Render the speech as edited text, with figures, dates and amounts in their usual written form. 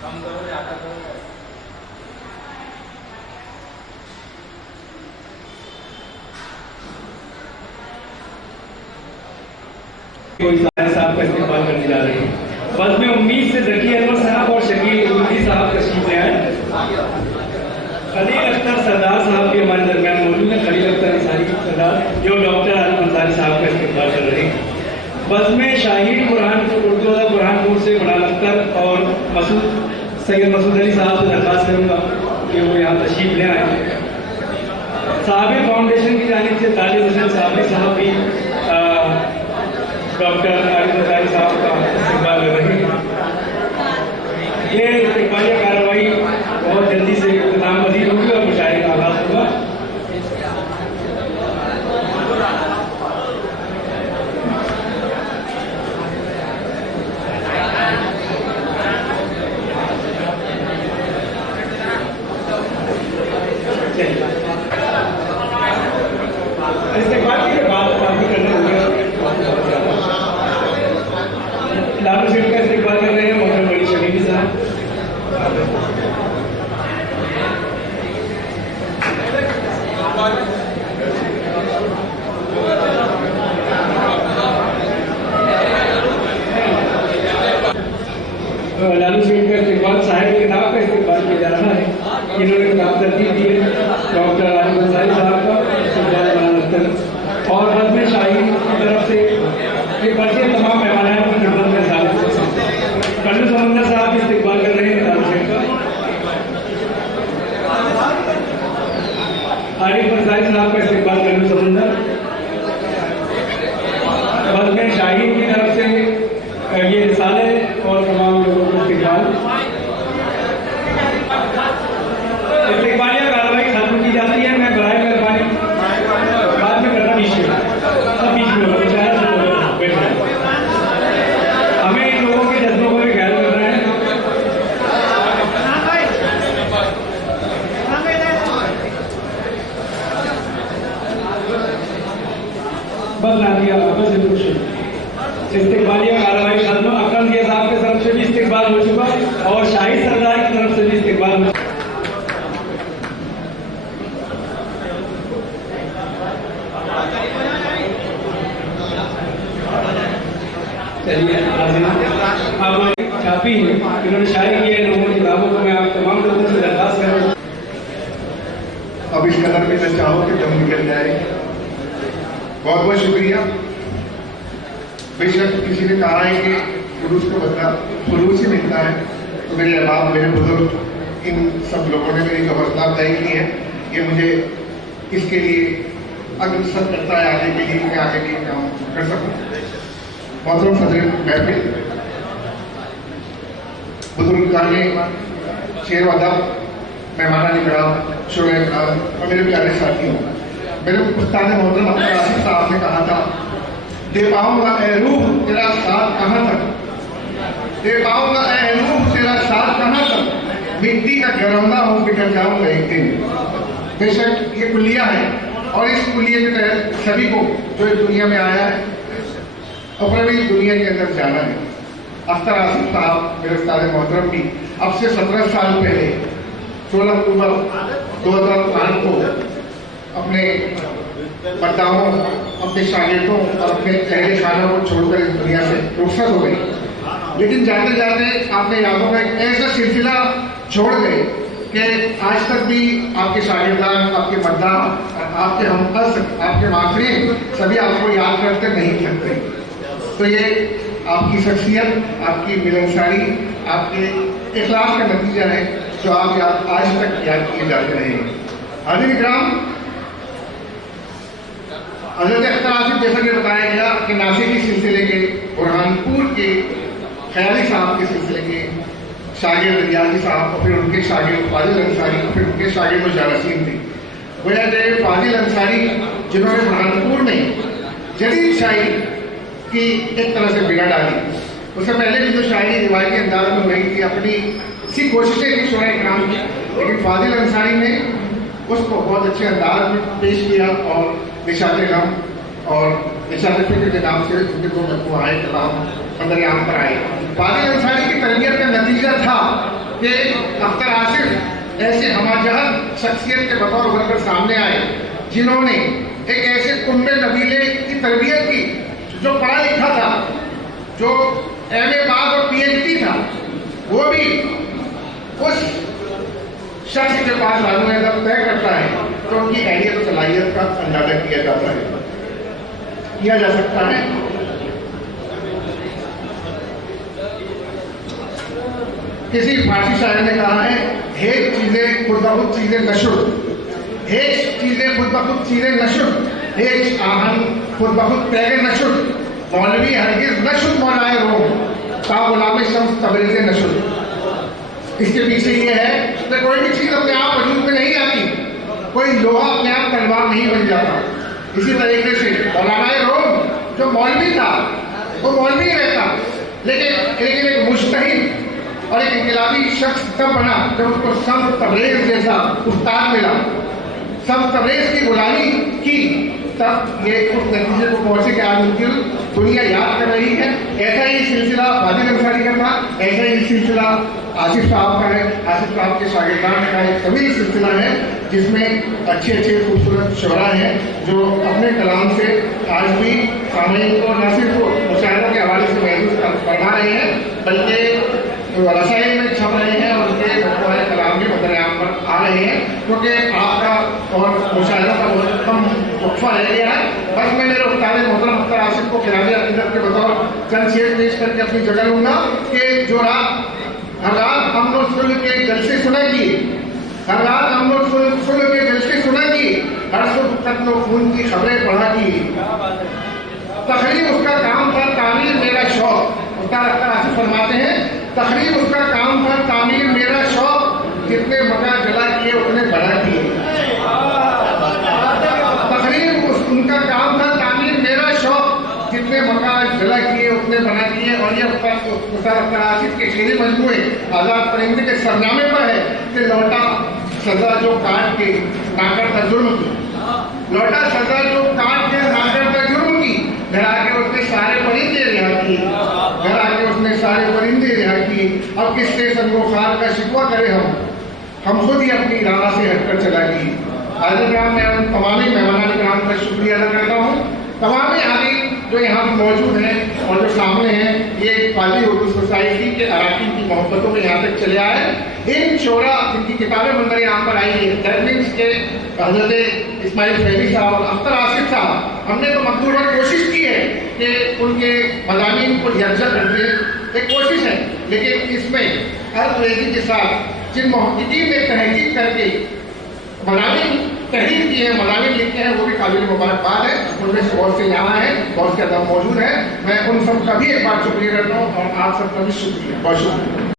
कोई साहब का इस्तेमाल करने जा रहे हैं। बस में उम्मीद से जकी अनवर साहब और शकील उर्दी साहब तशरीफ ले आए। खलील अख्तर सरदार साहब भी हमारे दरमियान मौजूद है। खलील अख्तर अंसारी सरदार जो डॉक्टर आलम अंसारी साहब का इस्तेमाल कर रहे हैं। बस में शाहीन बुरहानपुर उर्दू बुरहानपुर से बनाल अख्तर और सैयद मसूद अली साहब से दरख्वास्त करूँगा कि वो यहाँ तशरीफ ले आए। साहब फाउंडेशन की जानिब से तालिब हुसैन साहब भी डॉक्टर आरिफ अंसारी साहब का इस्तेमाल कर रहे हैं। ये इस्तेमाली कार्रवाई बहुत जल्दी से इख्तिताम पजीर होगी और मुशायरे का आगाज होगा। इस्तेमाल के बाद करना होगा। लालू सेठ का इस्तेमाल कर रहे हैं मोहम्मद वली शमीमी साहब। लालू सेठ का इस्तेमाल साहिब किताब का इस्तेमाल किया जा रहा है। इन्होंने किताब तरतीब दी है डॉक्टर आरिफ अंसारी साहब का और बस में शाहीन की तरफ से ये पर्चे तमाम मेहमानों की खिदमत में कर्नल समंदर साहब इस्तेमाल कर रहे हैं। आरिफ अंसारी साहब का इस्तेमाल कर्नल समंदर। बस में शाहीन की तरफ से ये रिसाले और तमाम लोगों को इस्तेमालिया कार्रवाई खत्म की जाती है। मैं बराए मेहरबानी बाद में करना बीच में सब बीच में हमें इन लोगों के जज्बों को भी ख्याल करना है। बस ना दिया बस कुछ इस्तेमालिया कार्रवाई खत्म। अकरम दिया साहब की तरफ से भी इस्तेमाल हो चुका और शाहिद सरदार की तरफ से भी इस्तेमाल हो चुका। चलिए अब काफी इन्होंने शायरी की है लोगों की किताबों को मैं आप तमाम लोगों से दरख्वास्त करूँ। अब इस कदर में मैं चाहूँ कि दम निकल जाए। बहुत बहुत शुक्रिया। बेशक किसी ने कहा है कि खुलूस को बदला खुलूस ही मिलता है, तो मेरे अहबाब मेरे बुजुर्ग इन सब लोगों ने मेरी जो हौसला अफजाई की है ये मुझे इसके लिए अग्रसर करता है आगे के लिए मैं आगे के काम कर सकूँ। मोहतरम सदर महफिल, बुजुर्गाने शेर अदब, मेहमानान इकराम, शोरे इकराम और मेरे प्यारे साथियों, मेरे उस्ताद मोहतरम अब्दुल आसिफ साहब ने कहा था, दे पाऊंगा ए रूह तेरा साथ कहाँ तक, दे पाऊंगा ए रूह तेरा साथ कहाँ तक, मिट्टी का घरौंदा हूँ बिखर जाऊंगा एक दिन। बेशक ये कुलिया है और इस कुलिया के तहत सभी को जो इस दुनिया में आया है अपनी दुनिया के अंदर जाना है। अख्तर आसिफ साहब मेरे उस्ताद मोहतरम की अब से 17 साल पहले 16 अक्टूबर 2005 को अपने बर्ताओं, अपने शागिर्दों और अपने अहले खानों को छोड़कर इस दुनिया से रुखसत हो गई। लेकिन जाते जाते आपने यादों में एक ऐसा सिलसिला छोड़ गए कि आज तक भी आपके शागिर्दान, आपके मद्दा, आपके हमअज़्र, आपके माफ़रीन सभी आपको याद करते नहीं सकते। तो ये आपकी शख्सियत, आपकी मिलनसारी, आपके इखलास का नतीजा है जो आप आज तक याद किए जाते रहे हैं। हाज़िर इकराम, हज़रत अख्तर आसिफ जैसा कि बताया गया कि नासिकी सिलसिले के बुरहानपुर के ख्याली साहब के सिलसिले के शागिर्द रियाजी साहब और फिर उनके शागिर्द फाजिल अंसारी और फिर उनके शागिर्द जारसीन थे। गोया कि फाजिल अंसारी जिन्होंने बुरहानपुर में जदीद शायरी की एक तरह से बिगाड़ डाली, उससे पहले भी जो शायरी रिवायती अंदाज में हुई थी अपनी सी कोशिशें थी शोरा इकराम की, लेकिन फाजिल अंसारी ने उसको बहुत अच्छे अंदाज में पेश किया और निशात गम और निशात फिक्र के नाम से उनके दो मजमू आए कलाम अंदर आम पर आए। फाजिल अंसारी की तरबियत का नतीजा था कि अख्तर आसिफ ऐसे हमाजहत शख्सियत के बतौर उभर कर सामने आए जिन्होंने एक ऐसे कुंबे नबीले की तरबियत की जो पढ़ा लिखा था, जो एमए बाद और पीएचडी था, वो भी उस शख्स के पास आलू अदब तय करता है तो उनकी अहलियत और सलाहियत का अंदाजा किया जाता है, किया जा सकता है। किसी फारसी शायर ने कहा है, हेज चीजें खुद ब खुद चीजें नशुर, हेज चीजें खुद ब खुद चीजें नशुर, हेज आहन खुद ब खुद पैगे नशुर, मौलवी हरगिज नशुर मौलाए रोम ता गुलाम शम्स तबरेज़ नशुर। इसके पीछे ये है कि कोई भी चीज अपने आप वजूद में नहीं आती, कोई लोहा अपने आप तलवार नहीं बन जाता। इसी तरीके से मौलाना रोम जो मौलवी था वो मौलवी रहता, लेकिन एक मुज्तहिद और एक इनकलाबी शख्स तब बना जब उसको शम्स तबरेज़ जैसा उस्ताद मिला, शम्स तबरेज़ की गुलामी की, तब ये उस नतीजे को पहुंचे कि आज उनकी दुनिया याद कर रही है। ऐसा ही सिलसिला वाजिद अंसारी का था, ऐसा ही सिलसिला आसिफ साहब का है, आसिफ साहब के शागिर्दान का एक तवील सिलसिला है जिसमें अच्छे अच्छे खूबसूरत शुरा हैं जो अपने कलाम से आज भी सामईन को न सिर्फ मुशायरों के हवाले से महसूस करवा रहे हैं बल्कि रसायन में छप रहे हैं और उनके मजमूए कलाम भी बदरियाम पर आ रहे हैं, क्योंकि आपका और मुशायरों का बहुत कम वक्फा रह गया है। बस मैं मेरे उस्ताद मोहतरम अख्तर आसिफ को खिलाफ अकीदत के बतौर चंद शेर पेश करके अपनी जगह लूंगा कि जो रात हर रात हम लोग सुलह के जलसे सुना किए, हर रात हम लोग सुलह के जलसे सुना किए, हर सुबह कत्ल खून की खबरें पढ़ा की, तकरीब उसका काम था तामीर मेरा शौक। उस्ताद अख्तर आसिफ फरमाते हैं, तकरीब उसका काम था तामीर मेरा शौक, जितने मकान जला किए उतने बड़ा किए। तकरीब उनका काम था तामीर मेरा शौक, जितने मकान जला किए उतने बना किए। और ये उस्ताद अख्तर आसिफ के शेरी मजमूए आजाद परिंदे के सरनामे पर है कि लौटा सजा जो काट के ना करता जुर्म की, लौटा सजा जो काट के ना करता जुर्म की, घर आके उसने सारे परिंदे रिहा किए, घर आके उसने सारे परिंदे रिहा किए। अब किससे संगोखार का शिकवा करे हम खुद ही अपनी राह से हटकर चला गई। आज मैं उन तमामी मेहमान कराम का शुक्रिया अदा करता हूँ। तमाम आदमी जो यहाँ पर मौजूद हैं और जो सामने हैं, ये पाली उर्दू सोसाइटी के अराकीन की मोहब्बतों में यहाँ तक चले आए। इन शोरा जिनकी किताबें बनकर यहाँ पर आई है, दरमिस के हजरत इस्माइल फैली साहब और अख्तर आसिफ साहब, हमने तो मकबूल कोशिश की है कि उनके मज़ामीन को यकजा करके एक कोशिश है, लेकिन इसमें अर्ज़ के साथ जिन मुहक्किकीन ने तहकीक करके मज़ामीन तहरीर की है, मज़ामीन लिखे हैं, वो भी काबिल मुबारकबाद है। उनमें से बहुत से यहाँ हैं, बहुत से अदब मौजूद है। मैं उन सब का भी एक बार शुक्रिया करता हूँ और आप सबका भी शुक्रिया, बहुत शुक्रिया।